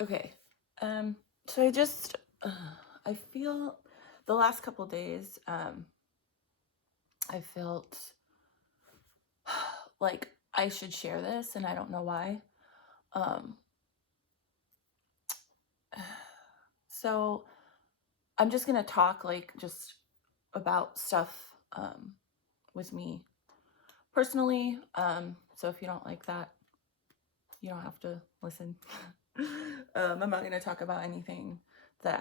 Okay. So I feel the last couple days, I felt like I should share this and I don't know why. Um, so I'm just gonna talk like just about stuff, with me personally. So if you don't like that, you don't have to listen. I'm not gonna talk about anything that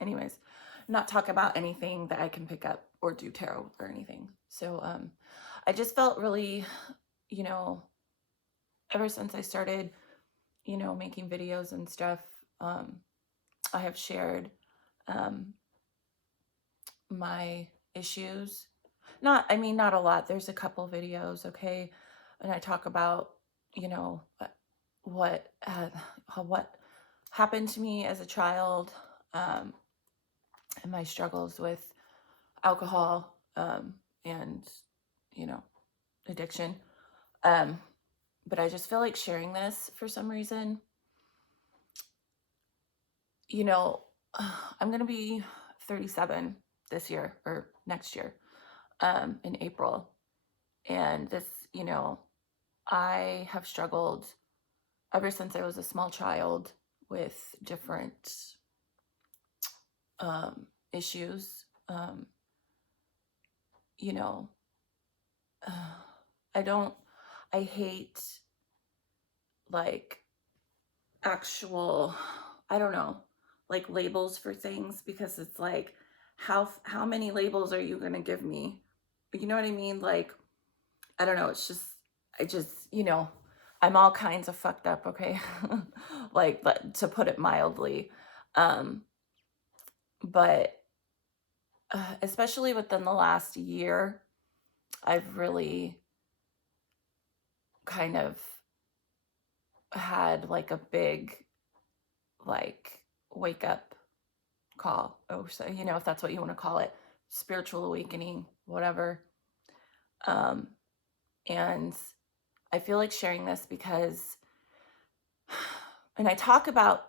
anyways, not talk about anything that I can pick up or do tarot or anything. So I just felt really, you know, ever since I started, making videos and stuff, I have shared um, my issues. Not a lot. There's a couple videos, okay, and I talk about, you know, what what happened to me as a child, and my struggles with alcohol, and addiction. Um, but I just feel like sharing this for some reason. You know, I'm gonna be 37 this year or next year, in April, and this, I have struggled ever since I was a small child with different issues. You know, I don't, I hate like actual, I don't know, like labels for things, because it's like, how many labels are you gonna give me? You know what I mean? Like, I don't know. It's just, I just, I'm all kinds of fucked up, okay? Like, to put it mildly. Um, but especially within the last year, I've really kind of had like a big, like, wake up call. Oh, so, if that's what you want to call it, spiritual awakening, whatever. Um, and I feel like sharing this because, and I talk about,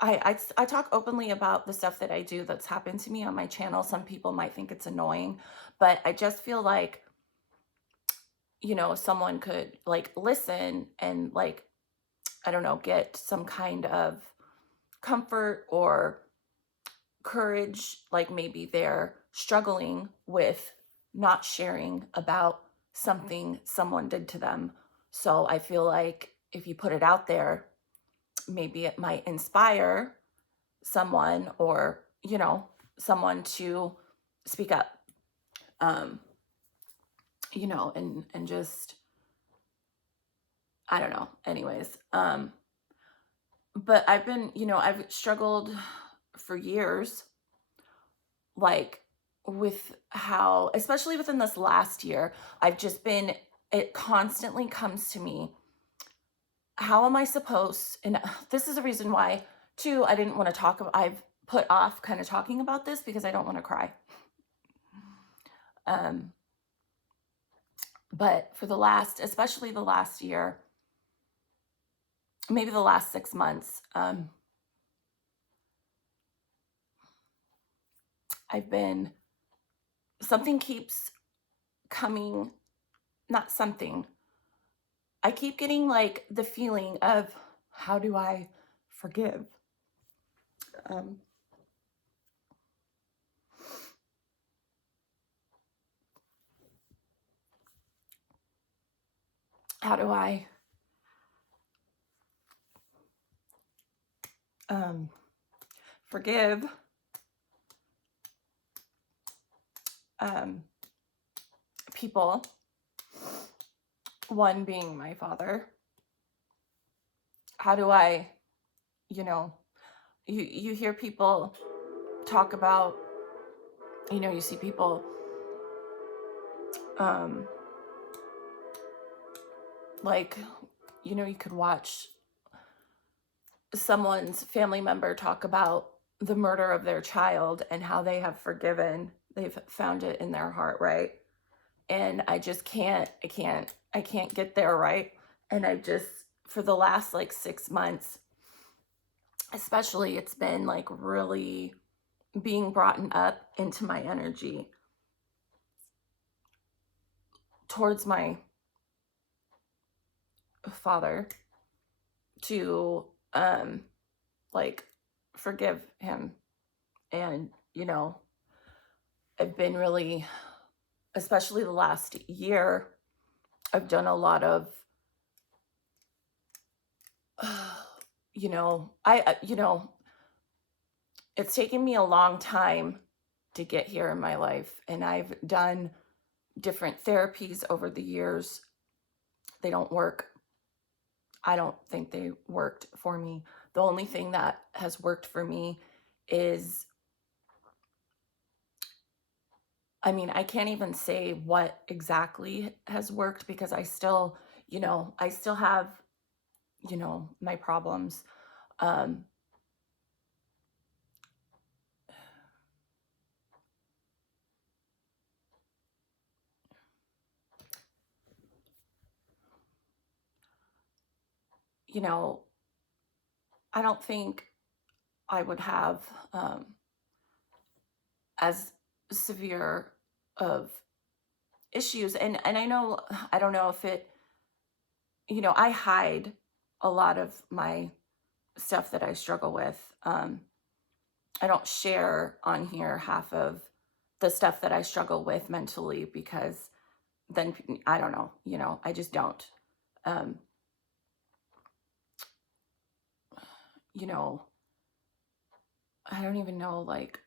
I talk openly about the stuff that I do that's happened to me on my channel. Some people might think it's annoying, but I just feel like, someone could like listen and like, I don't know, get some kind of comfort or courage. Like maybe they're struggling with not sharing about something someone did to them. So I feel like if you put it out there, maybe it might inspire someone, or someone to speak up, um and just, I don't know, anyways. But I've struggled for years, like, with how, especially within this last year, it constantly comes to me, how am I supposed, and this is a reason why too I didn't want to talk about, I've put off kind of talking about this because I don't want to cry. Um, but for especially the last year, maybe the last 6 months, something keeps coming, not something, I keep getting like the feeling of, how do I forgive? Um, how do I forgive people, one being my father? How do I, you hear people talk about, you see people, like, you could watch someone's family member talk about the murder of their child and how they have forgiven, they've found it in their heart, right? And I just can't get there, right? And I just for the last like 6 months, especially, it's been like really being brought up into my energy towards my father to like forgive him. And I've been really, especially the last year, I've done a lot of it's taken me a long time to get here in my life, and I've done different therapies over the years. They don't work. I don't think they worked for me. The only thing that has worked for me is, I can't even say what exactly has worked, because I still have, my problems. I don't think I would have as severe of issues. And I don't know if it, I hide a lot of my stuff that I struggle with. I don't share on here half of the stuff that I struggle with mentally, because then I don't know, I just don't. I don't even know, like,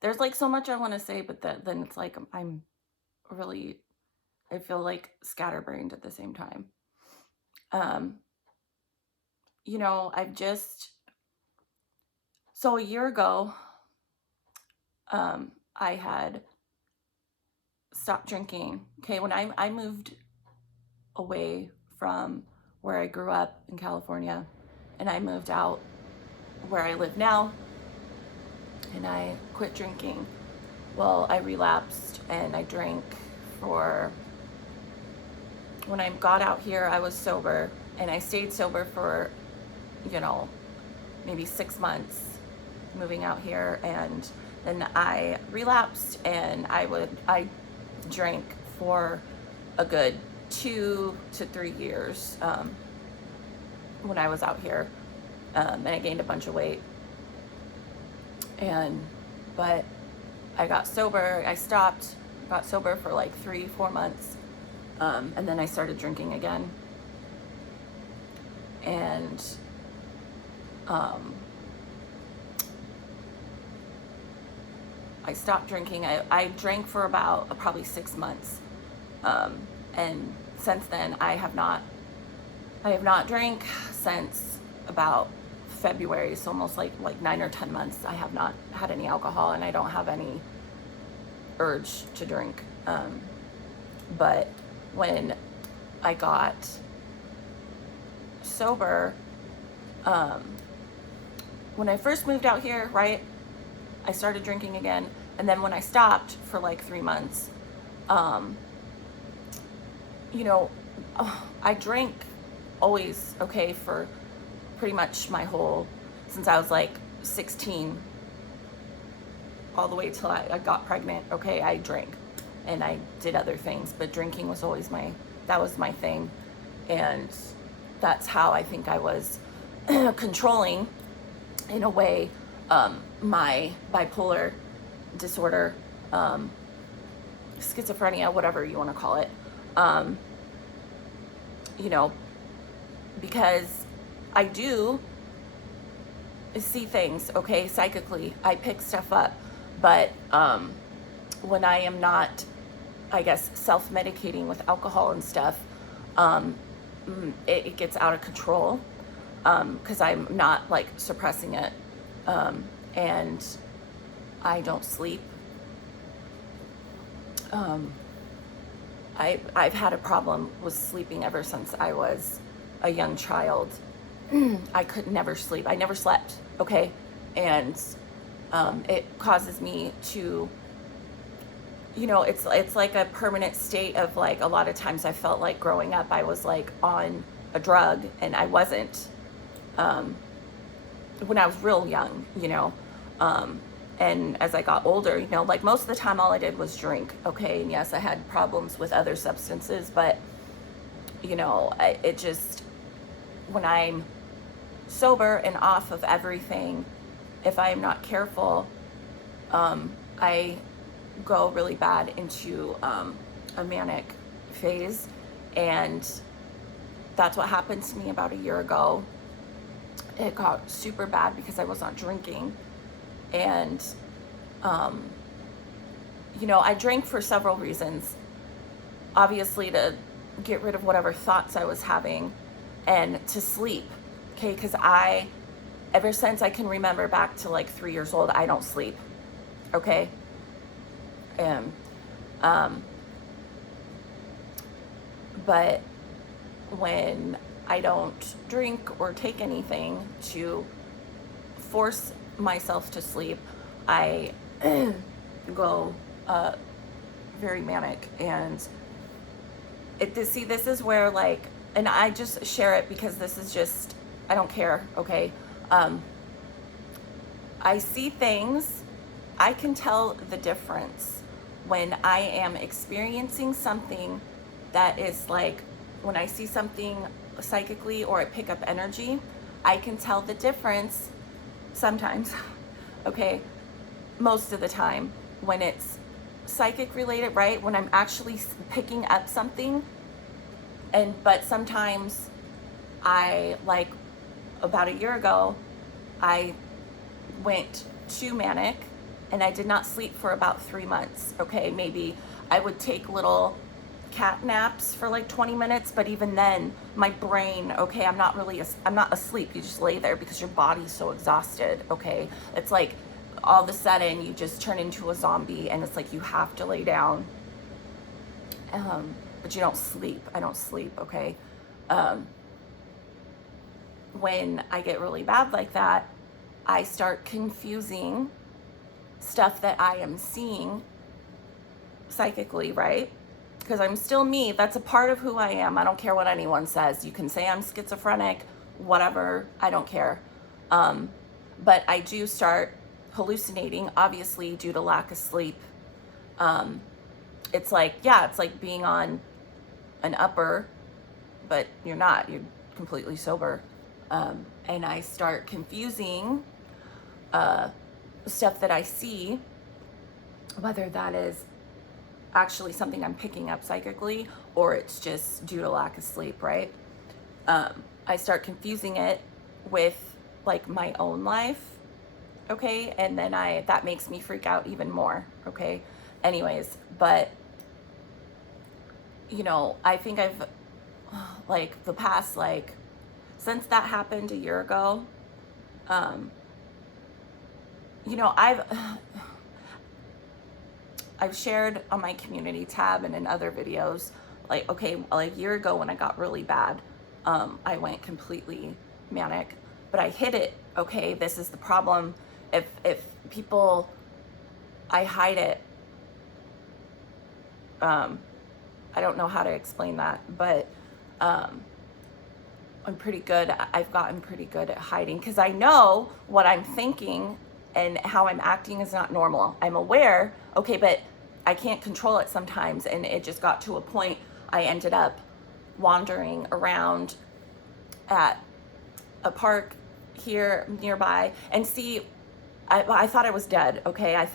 there's like so much I want to say, but then it's like I'm really, I feel like scatterbrained at the same time. I've just, so a year ago, I had stopped drinking. Okay, when I moved away from where I grew up in California, and I moved out where I live now, and I quit drinking. Well, I relapsed and I drank for, when I got out here, I was sober, and I stayed sober for, maybe 6 months moving out here. And then I relapsed, and I drank for a good 2 to 3 years when I was out here. And I gained a bunch of weight. But I got sober. I got sober for like 3-4 months. And then I started drinking again. And I stopped drinking. I drank for about probably 6 months. And since then I have not drank since about February. So almost like 9 or 10 months I have not had any alcohol, and I don't have any urge to drink. But when I got sober, when I first moved out here, right, I started drinking again. And then when I stopped for like 3 months, I drank always, okay, for pretty much since I was like 16, all the way till I got pregnant. Okay, I drank, and I did other things, but drinking was always that was my thing. And that's how I think I was controlling, in a way, my bipolar disorder, schizophrenia, whatever you want to call it. Because I do see things, okay, psychically. I pick stuff up. But when I am not, I guess, self-medicating with alcohol and stuff, it gets out of control, because I'm not like suppressing it. And I don't sleep. I've had a problem with sleeping ever since I was a young child. I could never sleep. I never slept, okay? And it causes me to, it's like a permanent state of, like, a lot of times I felt like growing up I was like on a drug, and I wasn't when I was real young, and as I got older, like most of the time all I did was drink, okay? And yes, I had problems with other substances, but, it just, when I'm sober and off of everything, if I am not careful, I go really bad into a manic phase. And that's what happened to me about a year ago. It got super bad because I was not drinking. And, I drank for several reasons. Obviously, to get rid of whatever thoughts I was having and to sleep. Okay, because ever since I can remember back to like 3 years old, I don't sleep. Okay. And, but when I don't drink or take anything to force myself to sleep, I go very manic. And this is where, like, and I just share it because this is just, I don't care, okay? I see things, I can tell the difference when I am experiencing something that is like, when I see something psychically or I pick up energy, I can tell the difference sometimes, okay? Most of the time when it's psychic related, right? When I'm actually picking up something, but sometimes like about a year ago, I went too manic and I did not sleep for about 3 months, okay? Maybe I would take little cat naps for like 20 minutes, but even then my brain, okay, I'm not asleep. You just lay there because your body's so exhausted, okay? It's like all of a sudden you just turn into a zombie and it's like you have to lay down, but you don't sleep. I don't sleep, okay? When I get really bad like that, I start confusing stuff that I am seeing psychically, right? Because I'm still me. That's a part of who I am. I don't care what anyone says. You can say I'm schizophrenic, whatever. I don't care. But I do start hallucinating, obviously, due to lack of sleep. It's like being on an upper, but you're not. You're completely sober. And I start confusing stuff that I see, whether that is actually something I'm picking up psychically or it's just due to lack of sleep, right? I start confusing it with like my own life, okay? And then that makes me freak out even more, okay? Anyways, but I think I've like the past, like since that happened a year ago, I've shared on my community tab and in other videos, like, okay, like a year ago when I got really bad, I went completely manic, but I hid it, okay? This is the problem. If people, I hide it. I don't know how to explain that, but I've gotten pretty good at hiding because I know what I'm thinking and how I'm acting is not normal. I'm aware, okay, but I can't control it sometimes. And it just got to a point I ended up wandering around at a park here nearby and I thought I was dead, okay? I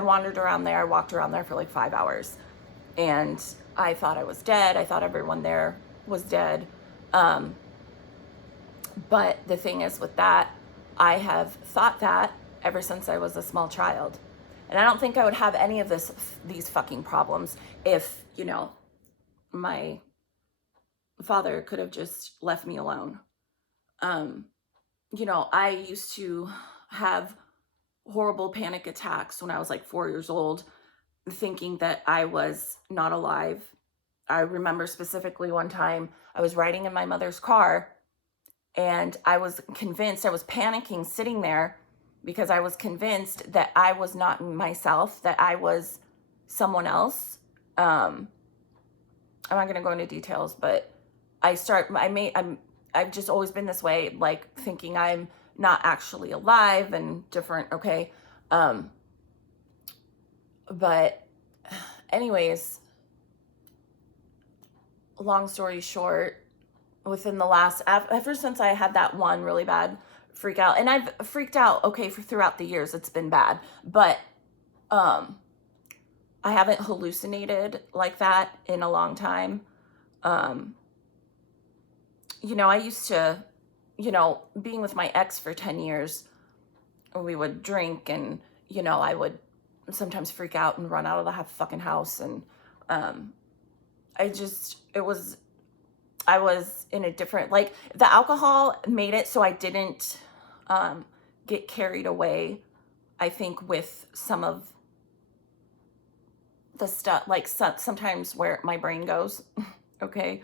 wandered around there, I walked around there for like 5 hours and I thought I was dead. I thought everyone there was dead. But the thing is with that, I have thought that ever since I was a small child. And I don't think I would have any of these fucking problems if, my father could have just left me alone. I used to have horrible panic attacks when I was like 4 years old, thinking that I was not alive. I remember specifically one time I was riding in my mother's car and I was convinced, I was panicking sitting there because I was convinced that I was not myself, that I was someone else. I'm not going to go into details, but I've just always been this way, like thinking I'm not actually alive and different, okay? But anyways, long story short, within the last, ever since I had that one really bad freak out, and I've freaked out, okay, for throughout the years, it's been bad, but I haven't hallucinated like that in a long time. You know, I used to, you know, being with my ex for 10 years, we would drink and, you know, I would sometimes freak out and run out of the fucking house. And I was in a different, like, the alcohol made it so I didn't get carried away, I think, with some of the stuff, like sometimes where my brain goes, okay?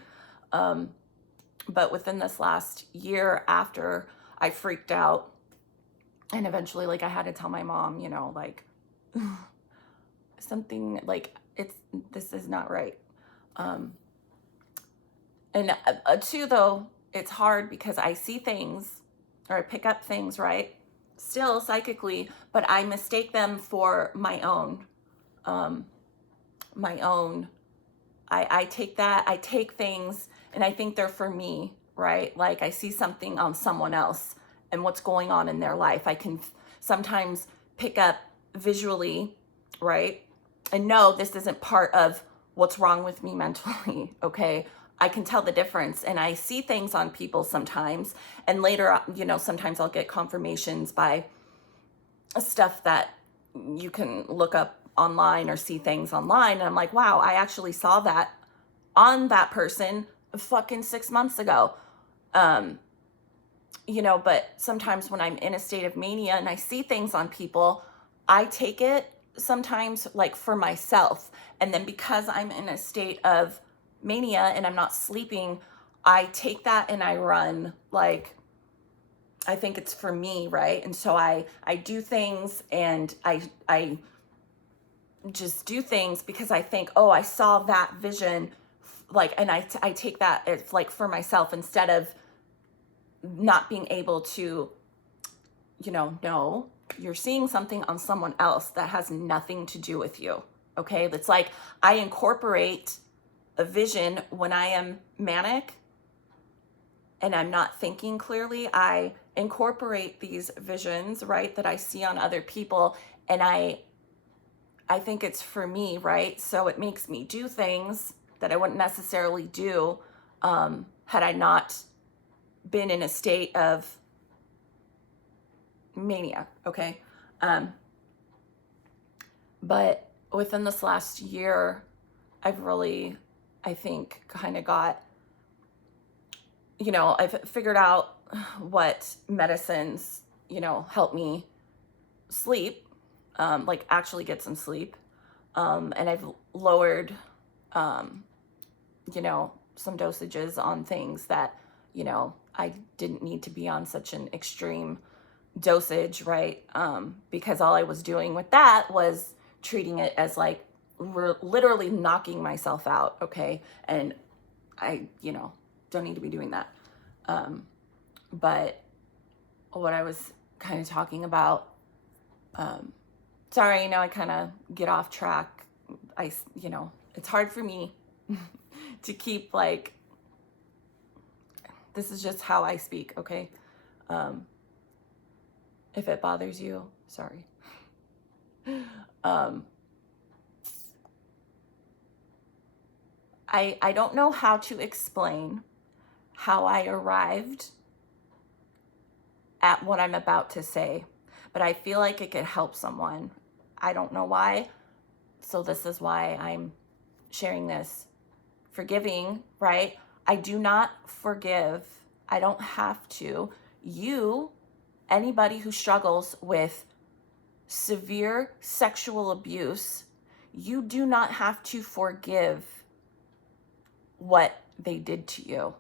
But within this last year after I freaked out, and eventually, like, I had to tell my mom, you know, like, something, like, this is not right. And two, though, it's hard because I see things, or I pick up things, right? Still psychically, but I mistake them for my own. I take things and I think they're for me, right? Like, I see something on someone else and what's going on in their life. I can sometimes pick up visually, right? And no, this isn't part of what's wrong with me mentally, okay? I can tell the difference, and I see things on people sometimes, and later, you know, sometimes I'll get confirmations by stuff that you can look up online or see things online, and I'm like, wow, I actually saw that on that person fucking 6 months ago. You know, but sometimes when I'm in a state of mania and I see things on people, I take it sometimes like for myself. And then because I'm in a state of mania and I'm not sleeping, I take that and I run, like, I think it's for me, right? And so I do things, and I just do things because I think, oh, I saw that vision, like, and I take that, it's like for myself, instead of not being able to, you know, no, you're seeing something on someone else that has nothing to do with you, okay? That's like, I incorporate a vision when I am manic and I'm not thinking clearly. I incorporate these visions, right, that I see on other people, and I think it's for me, right? So it makes me do things that I wouldn't necessarily do had I not been in a state of mania, okay? But within this last year, I've really, I think, kind of got, you know, I've figured out what medicines, you know, help me sleep, like actually get some sleep. And I've lowered, you know, some dosages on things that, you know, I didn't need to be on such an extreme dosage, right? Because all I was doing with that was treating it as like literally knocking myself out, okay? And I, you know, don't need to be doing that. But what I was kind of talking about, sorry, you know, I kind of get off track. You know, it's hard for me to keep, like, this is just how I speak, okay? If it bothers you, sorry. I don't know how to explain how I arrived at what I'm about to say, but I feel like it could help someone. I don't know why, so this is why I'm sharing this. Forgiving, right? I do not forgive. I don't have to. Anybody who struggles with severe sexual abuse, you do not have to forgive what they did to you,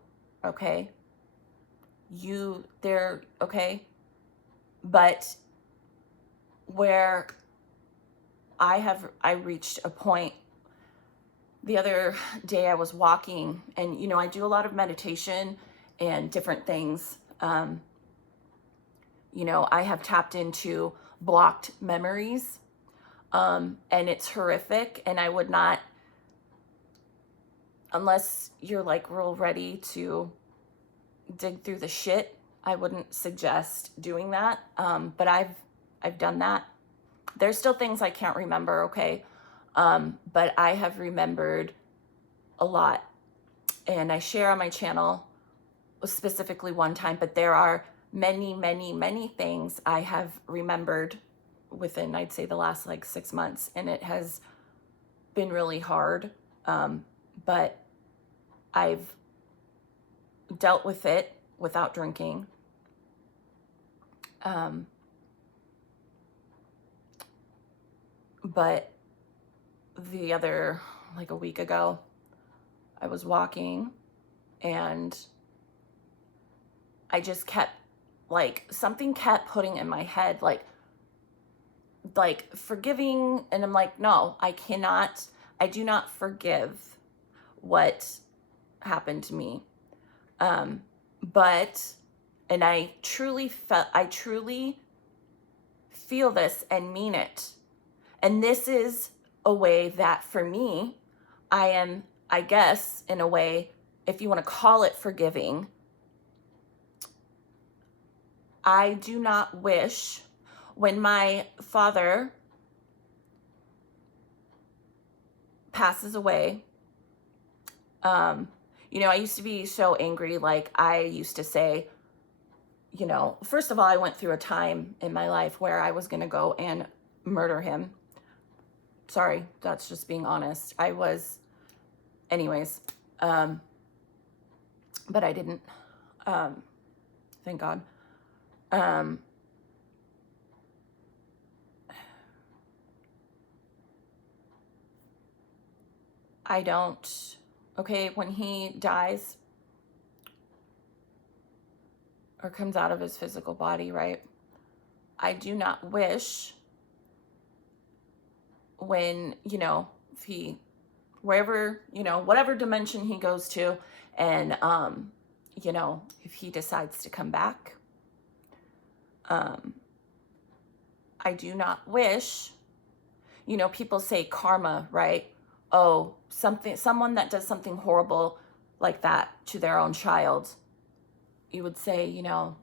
okay? Okay? But where I reached a point the other day I was walking, and, you know, I do a lot of meditation and different things. You know, I have tapped into blocked memories, and it's horrific. And I would not, unless you're like real ready to dig through the shit, I wouldn't suggest doing that. But I've done that. There's still things I can't remember, okay? But I have remembered a lot. And I share on my channel specifically one time, but there are many, many, many things I have remembered within, I'd say, the last like 6 months. And it has been really hard. But I've dealt with it without drinking. But the other, like a week ago, I was walking and I just kept, like, something kept putting in my head, like forgiving. And I'm like, no, I do not forgive what happened to me. But, and I truly feel this and mean it. And this is a way that for me, I am, I guess, in a way, if you want to call it forgiving, I do not wish, when my father passes away, you know, I used to be so angry. Like, I used to say, you know, first of all, I went through a time in my life where I was going to go and murder him. Sorry, that's just being honest. I was, anyways, but I didn't, thank God. I don't, okay, when he dies or comes out of his physical body, right? I do not wish, when, you know, if he, wherever, you know, whatever dimension he goes to, and, you know, if he decides to come back, I do not wish, you know, people say karma, right? Oh, someone that does something horrible like that to their own child, you would say, you know,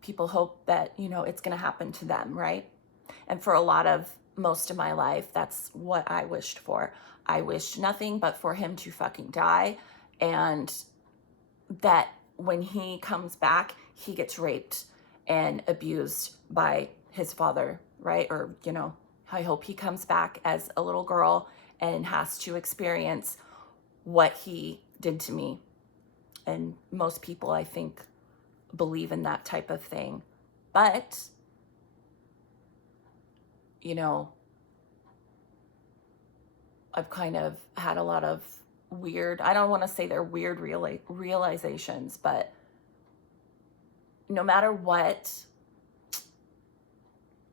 people hope that, you know, it's going to happen to them, right? And for most of my life, that's what I wished for. I wished nothing but for him to fucking die, and that when he comes back, he gets raped and abused by his father, right? Or, you know, I hope he comes back as a little girl and has to experience what he did to me. And most people, I think, believe in that type of thing. But, you know, I've kind of had a lot of weird, I don't want to say they're weird realizations, but no matter what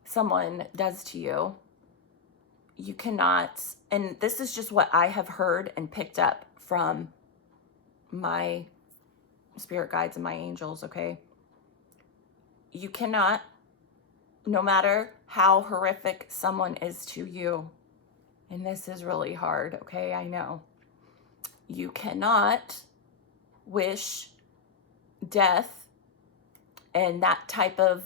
someone does to you, you cannot, and this is just what I have heard and picked up from my spirit guides and my angels, okay? You cannot, no matter how horrific someone is to you, and this is really hard, okay? I know. You cannot wish death and that type of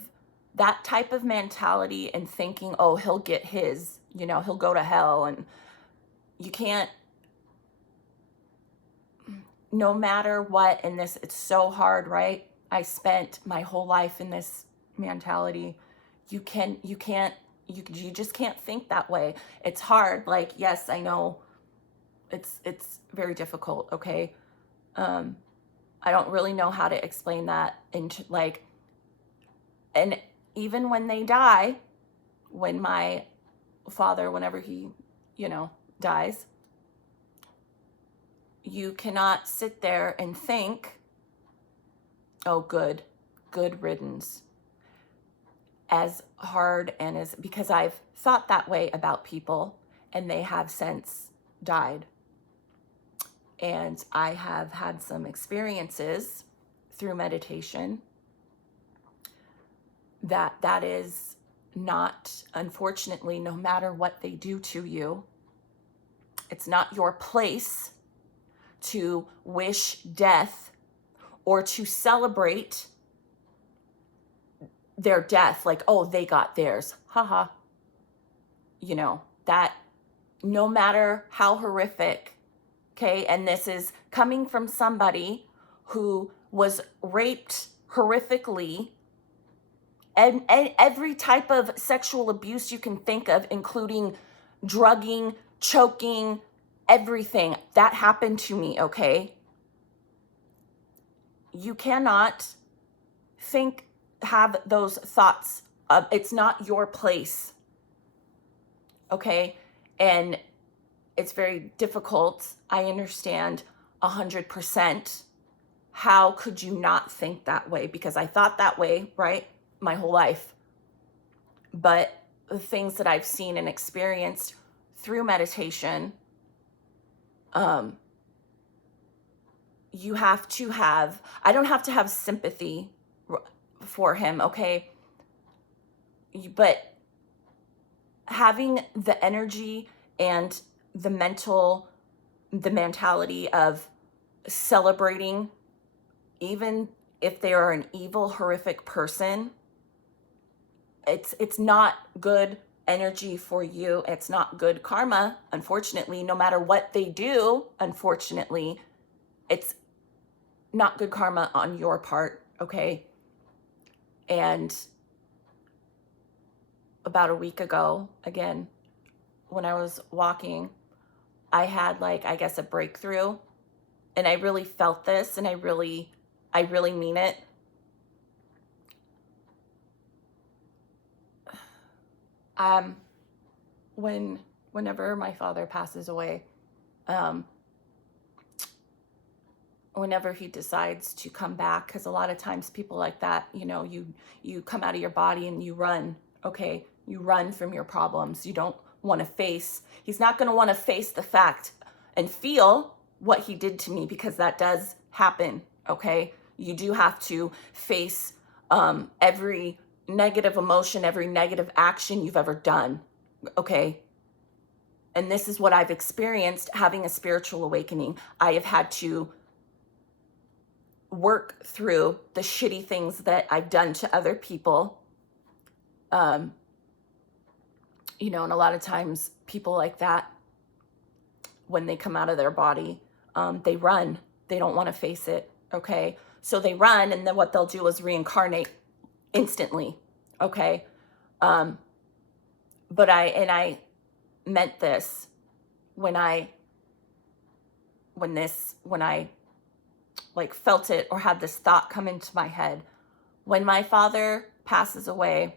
mentality and thinking, oh, he'll get his, you know, he'll go to hell. And you can't, no matter what, in this, it's so hard, right? I spent my whole life in this mentality. You just can't think that way. It's hard. Like, yes, I know it's very difficult. Okay. I don't really know how to explain that into, like, and even when they die, when my father, whenever he, you know, dies, you cannot sit there and think, oh, good riddance. As hard and because I've thought that way about people and they have since died. And I have had some experiences through meditation that is not, unfortunately, no matter what they do to you, it's not your place to wish death or to celebrate their death, like, oh, they got theirs, haha. You know, that no matter how horrific, okay, and this is coming from somebody who was raped horrifically, and every type of sexual abuse you can think of, including drugging, choking, everything that happened to me, okay? You cannot have those thoughts. It's not your place, okay? And it's very difficult. I understand 100%. How could you not think that way? Because I thought that way, right? My whole life. But the things that I've seen and experienced through meditation, you have to have, I don't have to have sympathy for him, okay? But having the energy and the mentality of celebrating, even if they are an evil, horrific person, it's not good energy for you. It's not good karma, unfortunately. No matter what they do, unfortunately, it's not good karma on your part, okay? And about a week ago, again, when I was walking, I had, like, I guess, a breakthrough, and I really felt this, and I really mean it. Whenever my father passes away, whenever he decides to come back, because a lot of times people like that, you know, you come out of your body and you run, okay? You run from your problems. You don't want to face, he's not going to want to face the fact and feel what he did to me, because that does happen, okay? You do have to face every negative emotion, every negative action you've ever done, okay? And this is what I've experienced having a spiritual awakening. I have had to work through the shitty things that I've done to other people. You know, and a lot of times people like that, when they come out of their body, they run. They don't want to face it, okay? So they run, and then what they'll do is reincarnate instantly, okay? But I meant this when I like felt it or had this thought come into my head. When my father passes away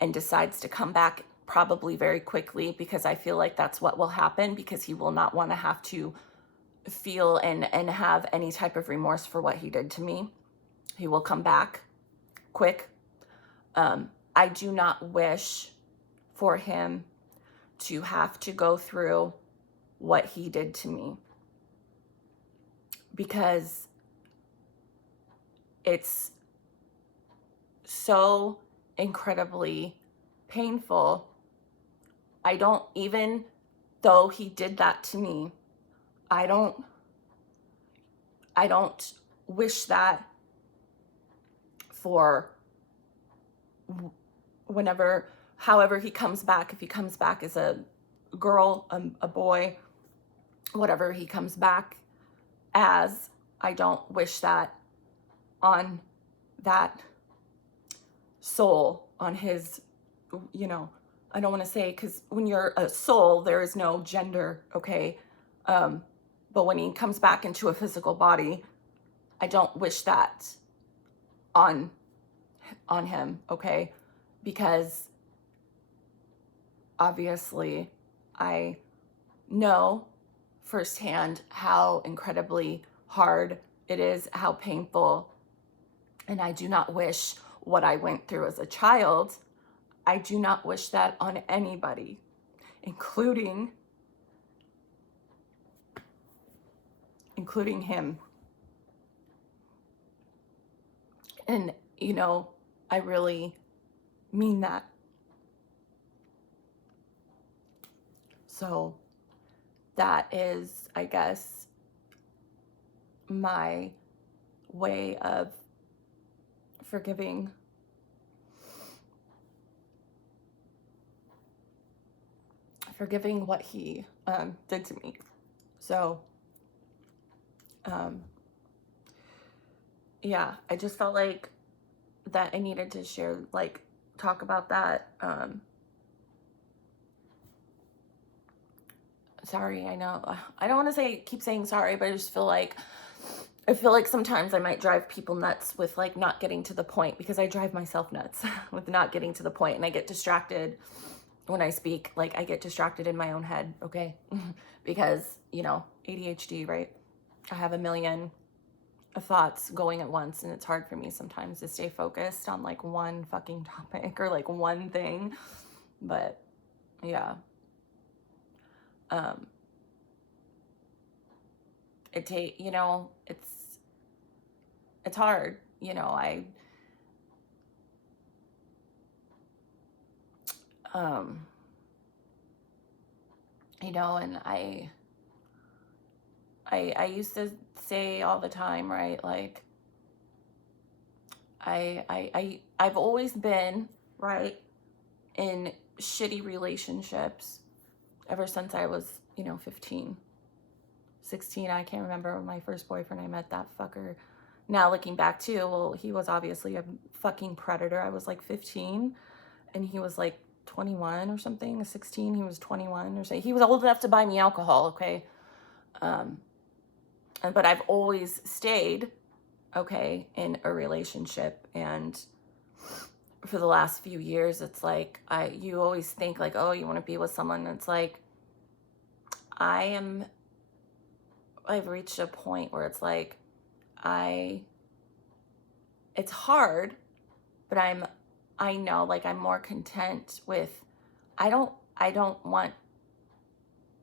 and decides to come back, probably very quickly, because I feel like that's what will happen, because he will not want to have to feel and have any type of remorse for what he did to me. He will come back quick. I do not wish for him to have to go through what he did to me, because it's so incredibly painful. I don't, even though he did that to me, I don't wish that for however he comes back. If he comes back as a girl, a boy, whatever he comes back as, I don't wish that on that soul, on his, you know, I don't want to say, because when you're a soul, there is no gender, okay? But when he comes back into a physical body, I don't wish that on him, okay? Because obviously I know firsthand how incredibly hard it is, how painful, and I do not wish what I went through as a child. I do not wish that on anybody, including including him. And, you know, I really mean that. So that is, I guess, my way of forgiving what he did to me. So yeah, I just felt like that I needed to share, like, talk about that. Sorry, I know I don't want to keep saying sorry, but I just feel like sometimes I might drive people nuts with, like, not getting to the point, because I drive myself nuts with not getting to the point, and I get distracted when I speak. Like, I get distracted in my own head, okay? Because, you know, ADHD, right? I have a million thoughts going at once, and it's hard for me sometimes to stay focused on, like, one fucking topic or, like, one thing. But yeah, you know, it's hard, you know. You know, and I used to say all the time, right? Like, I've always been, right, in shitty relationships ever since I was, you know, 15, 16. I can't remember my first boyfriend. I met that fucker. Now looking back too, well, he was obviously a fucking predator. I was like 15 and he was like 21 or something. 16, he was 21 or something. He was old enough to buy me alcohol, okay? But I've always stayed, okay, in a relationship. And for the last few years, it's like, you always think, like, oh, you want to be with someone. And it's like, I've reached a point where it's like, it's hard, but I know, like, I'm more content with, I don't want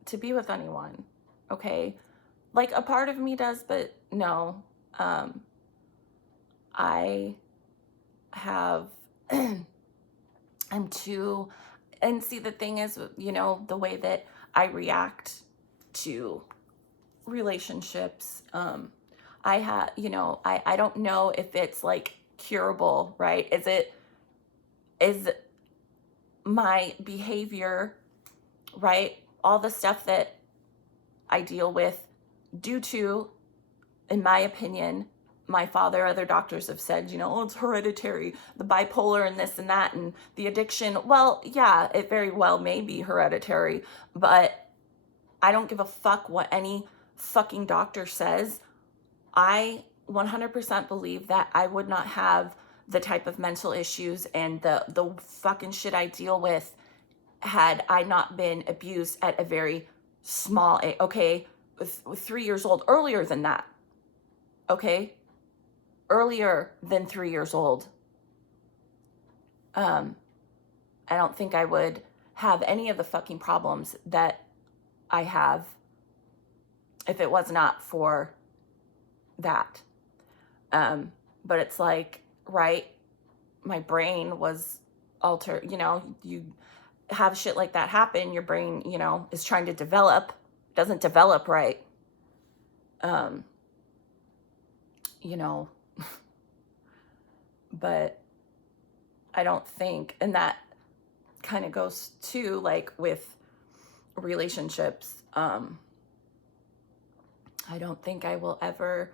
to be with anyone, okay? Like, a part of me does, but no. I have, I'm too, and see, the thing is, you know, the way that I react to relationships, you know, I don't know if it's, like, curable, right? Is my behavior, right, all the stuff that I deal with due to, in my opinion, my father, other doctors have said, you know, oh, it's hereditary, the bipolar and this and that, and the addiction. Well, yeah, it very well may be hereditary, but I don't give a fuck what any fucking doctor says. I 100% believe that I would not have the type of mental issues and the fucking shit I deal with had I not been abused at a very small age, okay, with 3 years old, earlier than that, okay, earlier than 3 years old. I don't think I would have any of the fucking problems that I have if it was not for that. But it's like, right, my brain was altered. You know, you have shit like that happen, your brain, you know, is trying to develop, doesn't develop right. You know, but I don't think, and that kind of goes to, like, with relationships, I don't think I will ever,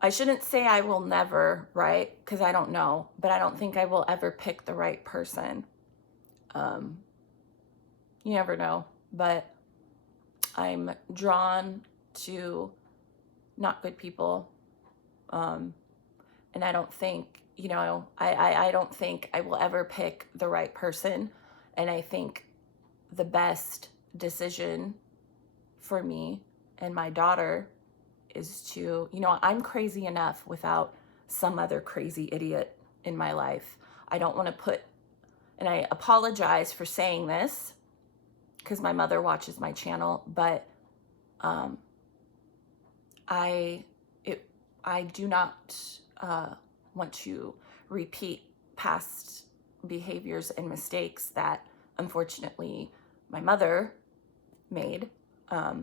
I shouldn't say I will never, right? Because I don't know, but I don't think I will ever pick the right person. You never know, but I'm drawn to not good people. And I don't think, you know, I don't think I will ever pick the right person. And I think the best decision for me and my daughter is to, you know, I'm crazy enough without some other crazy idiot in my life. I don't want to put, and I apologize for saying this because my mother watches my channel, but I I do not want to repeat past behaviors and mistakes that unfortunately my mother made.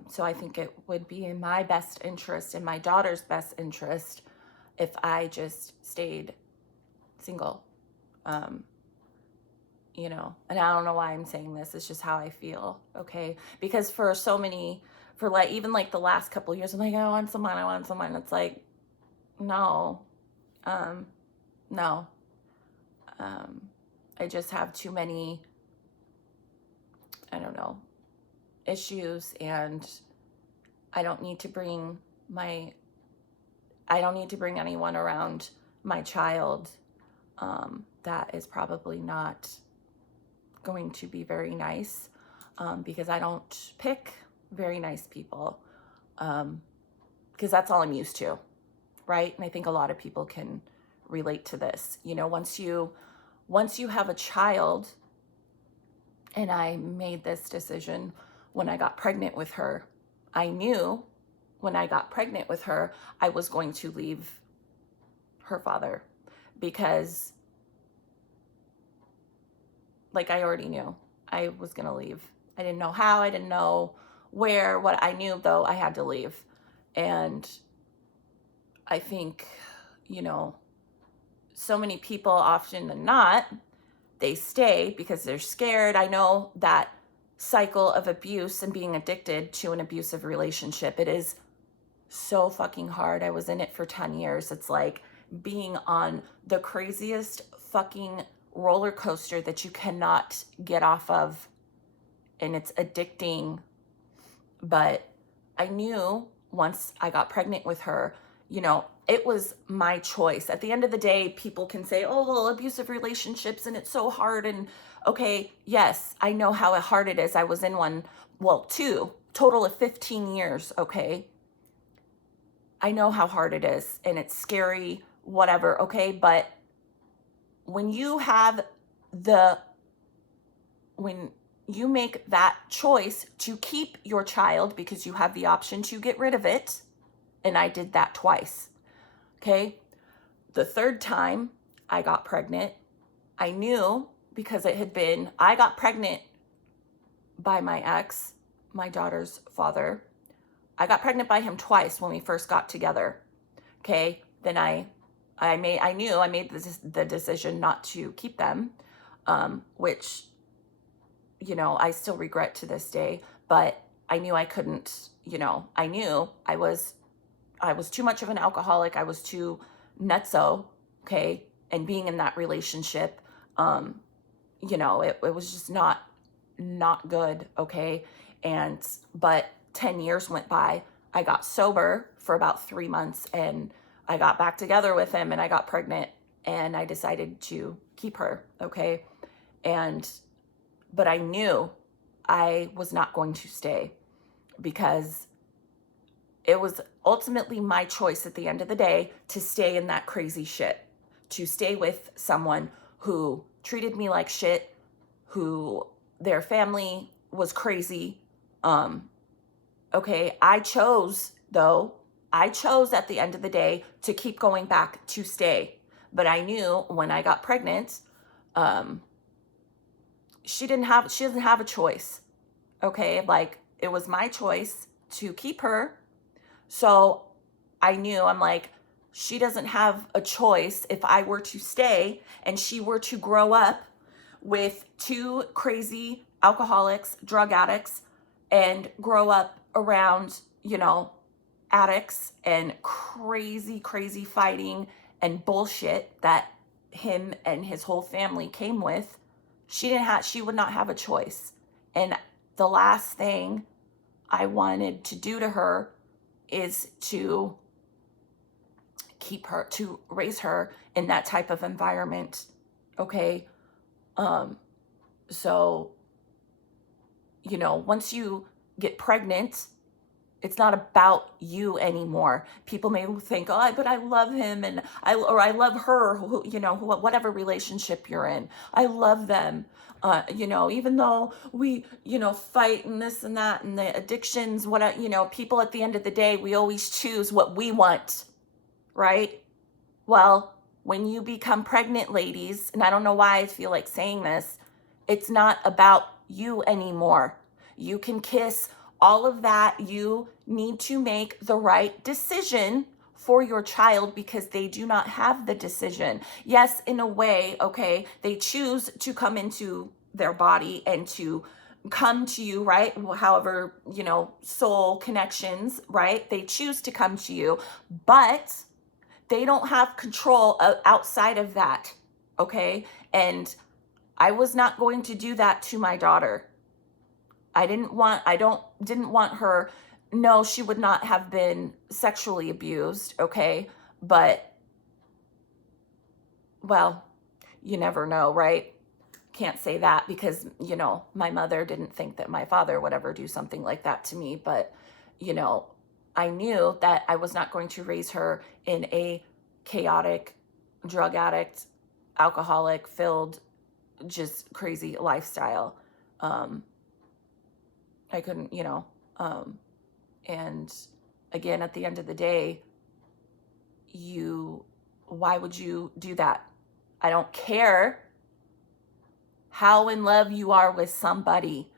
So I think it would be in my best interest, in my daughter's best interest, if I just stayed single. Um, and I don't know why I'm saying this. It's just how I feel. Okay. Because for so many, for like, even like the last couple of years, I'm like, I want someone, I want someone. It's like, no, um, no. Um, I just have too many, I don't know, issues, and I don't need to bring anyone around my child that is probably not going to be very nice, because I don't pick very nice people, because that's all I'm used to, right? And I think a lot of people can relate to this. Once you have a child, and I made this decision when I got pregnant with her. I knew when I got pregnant with her, I was going to leave her father, because like I already knew I was going to leave. I didn't know how, I didn't know where. What I knew though, I had to leave. And I think, so many people, often than not, they stay because they're scared. I know that cycle of abuse and being addicted to an abusive relationship, it is so fucking hard. I was in it for 10 years. It's like being on the craziest fucking roller coaster that you cannot get off of, and it's addicting. But I knew once I got pregnant with her, it was my choice. At the end of the day, people can say, oh, well, abusive relationships and it's so hard. And okay, yes, I know how hard it is. I was in one, well, two, total of 15 years, okay? I know how hard it is, and it's scary, whatever, okay? But when you make that choice to keep your child because you have the option to get rid of it, and I did that twice, okay? The third time I got pregnant, I knew, because I got pregnant by my ex, my daughter's father. I got pregnant by him twice when we first got together, okay? Then I knew I made the decision not to keep them, which, I still regret to this day, but I knew I couldn't, I knew I was too much of an alcoholic. I was too nutso, okay? And being in that relationship, it was just not good, okay? But 10 years went by. I got sober for about 3 months, and I got back together with him, and I got pregnant, and I decided to keep her, okay? But I knew I was not going to stay, because it was ultimately my choice at the end of the day to stay in that crazy shit, to stay with someone who treated me like shit, who their family was crazy. Okay, I chose at the end of the day to keep going back, to stay. But I knew when I got pregnant, she doesn't have a choice. Okay, like, it was my choice to keep her. So I knew, I'm like, she doesn't have a choice. If I were to stay and she were to grow up with two crazy alcoholics, drug addicts, and grow up around, addicts and crazy, crazy fighting and bullshit that him and his whole family came with, she would not have a choice. And the last thing I wanted to do to her is to raise her in that type of environment, okay? So, once you get pregnant, It's not about you anymore. People may think, oh, but I love him and I love her, whatever relationship you're in. I love them. Even though we, fight and this and that and the addictions, people at the end of the day, we always choose what we want, right? Well, when you become pregnant, ladies, and I don't know why I feel like saying this, it's not about you anymore. You can kiss all of that. You need to make the right decision for your child because they do not have the decision. Yes, in a way, okay, they choose to come into their body and to come to you, right? However, soul connections, right? They choose to come to you, but they don't have control outside of that, okay? And I was not going to do that to my daughter. Didn't want her, no, she would not have been sexually abused, okay? But, well, you never know, right? Can't say that because, my mother didn't think that my father would ever do something like that to me. But, I knew that I was not going to raise her in a chaotic, drug addict, alcoholic filled, just crazy lifestyle. I couldn't, and again, at the end of the day, why would you do that? I don't care how in love you are with somebody.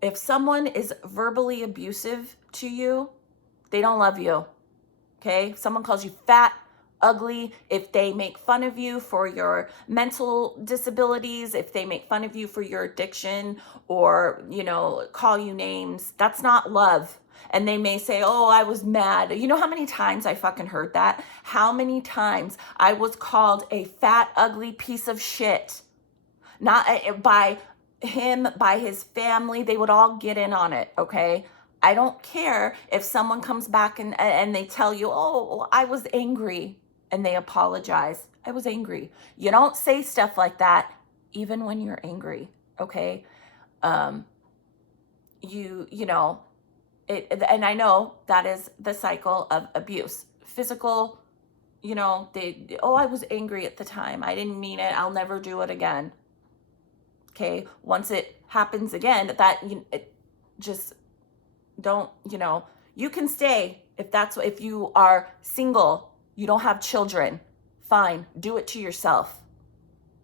If someone is verbally abusive to you, they don't love you, okay? If someone calls you fat, ugly, if they make fun of you for your mental disabilities, if they make fun of you for your addiction or, call you names, that's not love. And they may say, oh, I was mad. You know how many times I fucking heard that? How many times I was called a fat, ugly piece of shit? Not by him, by his family. They would all get in on it, okay? I don't care if someone comes back and they tell you, oh, I was angry, and they apologize. I was angry. You don't say stuff like that even when you're angry, okay? And I know that is the cycle of abuse. Physical, I was angry at the time. I didn't mean it. I'll never do it again. Okay? Once it happens again, just don't, you can stay if you are single, you don't have children, fine, do it to yourself.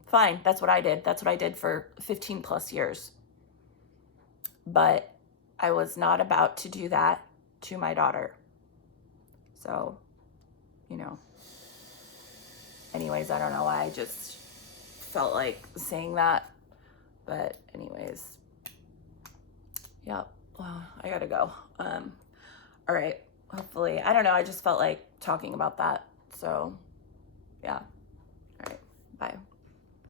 Fine, that's what I did. That's what I did for 15 plus years. But I was not about to do that to my daughter. So, anyways, I don't know why I just felt like saying that. But anyways, yeah, well, I gotta go. All right, hopefully, I don't know, I just felt like talking about that. So, yeah.